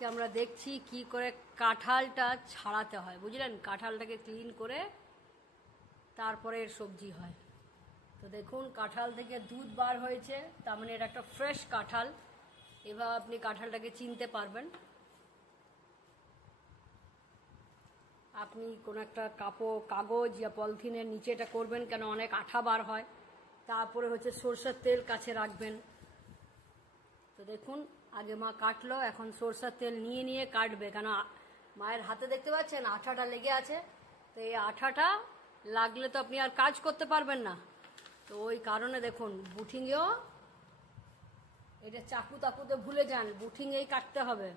আজকে আমরা দেখছি কি করে কাঁঠালটা ছাড়াতে হয়, বুঝলেন? কাঁঠালটাকে ক্লিন করে তারপরে এর সবজি হয়। তো দেখুন কাঁঠাল থেকে দুধ বার হয়েছে, তার মানে এটা একটা ফ্রেশ কাঁঠাল। এভাবে আপনি কাঁঠালটাকে চিনতে পারবেন। আপনি কোনো একটা কাগজ বা পলিথিনের নিচে এটা করবেন, কেন অনেক আঠা বার হয়। তারপরে হচ্ছে সরষের তেল কাছে রাখবেন। তো দেখুন আগে মা কাটলো, এখন সরষের তেল নিয়ে নিয়ে কাটবে, কেন মায়ের হাতে দেখতে পাচ্ছেন আঠাটা লেগে আছে। তো এই আঠাটা লাগলে তো আপনি আর কাজ করতে পারবেন না। তো ওই কারণে দেখুন বুঠিংয়েও এটা চাকু তাকুতে ভুলে যান, বুঠিংয়েই কাটতে হবে।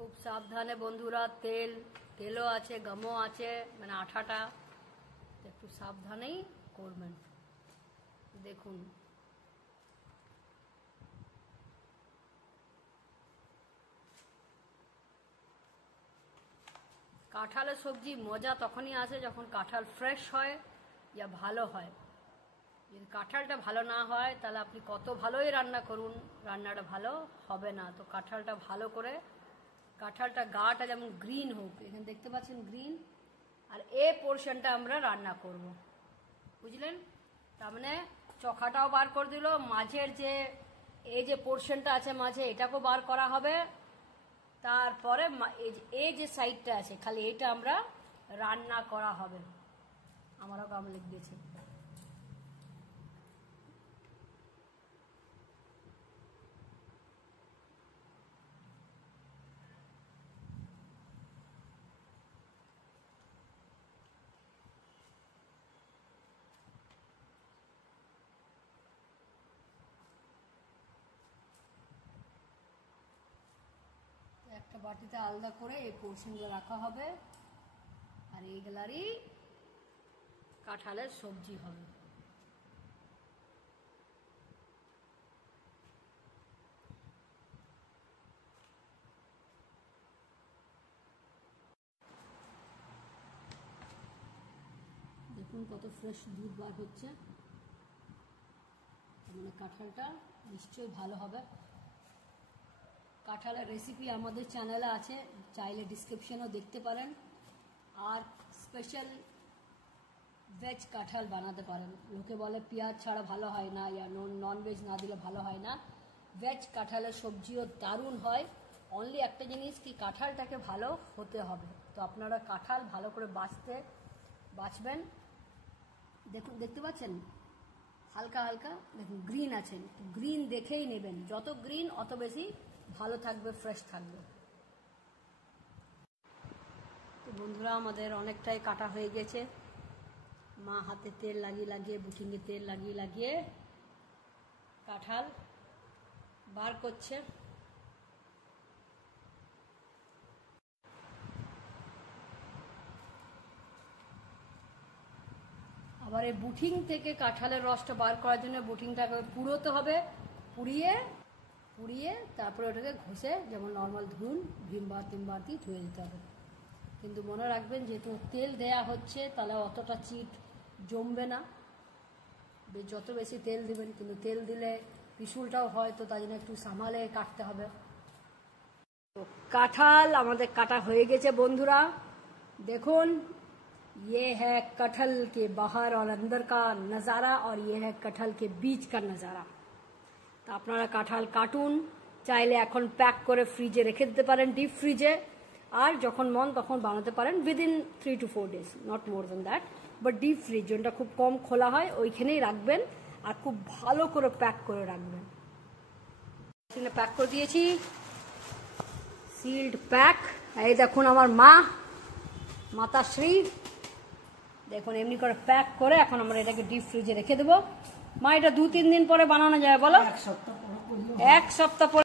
খুব সাবধানে বন্ধুরা, তেলও আছে, গমও আছে, মানে আঠাটা একটু সাবধানেই করবেন। দেখুন কাঁঠালের সবজি মজা তখনই আসে যখন কাঁঠাল ফ্রেশ হয় বা ভালো হয়। যদি কাঁঠালটা ভালো না হয় তাহলে আপনি কত ভালোই রান্না করুন, রান্নাটা ভালো হবে না। তো কাঁঠালটা ভালো করে, কাঁঠালটা গাটা যেমন গ্রিন হোক, এখানে দেখতে পাচ্ছেন গ্রিন, আর এ পোর্শনটা আমরা রান্না করব, বুঝলেন? তার মানে চখাটাও বার করে দিল, মাঝের এই যে পোর্শনটা আছে মাঝে, এটাকেও বার করা হবে। তারপরে এই যে সাইডটা আছে খালি এটা আমরা রান্না করা হবে। আমারও কাম লিখে দিয়েছে। একটা বাটিতে আলাদা করে এই পোর্শনগুলো রাখা হবে, আর এইগুলারই কাঁঠালের সবজি হবে। দেখুন কত ফ্রেশ দুধ বার হচ্ছে, মানে কাঁঠালটা নিশ্চয়ই ভালো হবে। কাঁঠালের রেসিপি আমাদের চ্যানেলে আছে, চাইলে ডিসক্রিপশনেও দেখতে পারেন। আর স্পেশাল ভেজ কাঁঠাল বানাতে পারেন। লোকে বলে পেঁয়াজ ছাড়া ভালো হয় না, ইয়া নন ভেজ না দিলে ভালো হয় না। ভেজ কাঁঠালের সবজিও দারুণ হয়। অনলি একটা জিনিস কি, কাঁঠালটাকে ভালো হতে হবে। তো আপনারা কাঁঠাল ভালো করে বাছবেন। দেখুন দেখতে পাচ্ছেন হালকা হালকা দেখুন গ্রিন আছেন, গ্রিন দেখেই নেবেন, যত গ্রিন অত বেশি ভালো থাকবে, ফ্রেশ থাকবে। তো বন্ধুরা আমাদের অনেকটাই কাটা হয়ে গেছে। মা হাতে তেল লাগিয়ে বুটিংয়ে তেল লাগিয়ে কাঁঠাল বার করছে। আবার এই বুটিং থেকে কাঁঠালের রসটা বার করার জন্য বুটিংটাকে পুড়োতে হবে, পুড়িয়ে তারপরে ওটাকে ঘষে যেমন নর্মাল ধুন, ভিমবার দিয়ে ধুয়ে দিতে হবে। কিন্তু মনে রাখবেন যেহেতু তেল দেয়া হচ্ছে তাহলে অতটা চিট জমবে না। যত বেশি তেল দিবেন, কিন্তু তেল দিলে পিছুলটাও হয়, তো তাই জন্য একটু সামালে কাটতে হবে। তো কাঁঠাল আমাদের কাটা হয়ে গেছে বন্ধুরা। দেখুন ये है कटहल के बाहर और अंदर का नज़ारा, और ये है कटहल के बीच का नज़ारा। তো আপনারা কাঁঠাল কাটুন, চাইলে এখন প্যাক করে ফ্রিজে রেখে দিতে পারেন, ডিপ ফ্রিজে। আর যখন মন তখন বানাতে পারেন within 3 to 4 days, not more than that. But deep fridge যেটা খুব কম খোলা হয় ওইখানেই রাখবেন, আর খুব ভালো করে প্যাক করে রাখবেন। প্যাক করে দিয়েছি, সিল্ড প্যাক। এই দেখুন আমার মাতাশ্রী, দেখুন এমনি করে প্যাক করে এখন আমরা এটাকে ডিপ ফ্রিজে রেখে দেবো। মা এটা 2-3 দিন পরে বানানো যায় বলো? 1 সপ্তাহ পরে।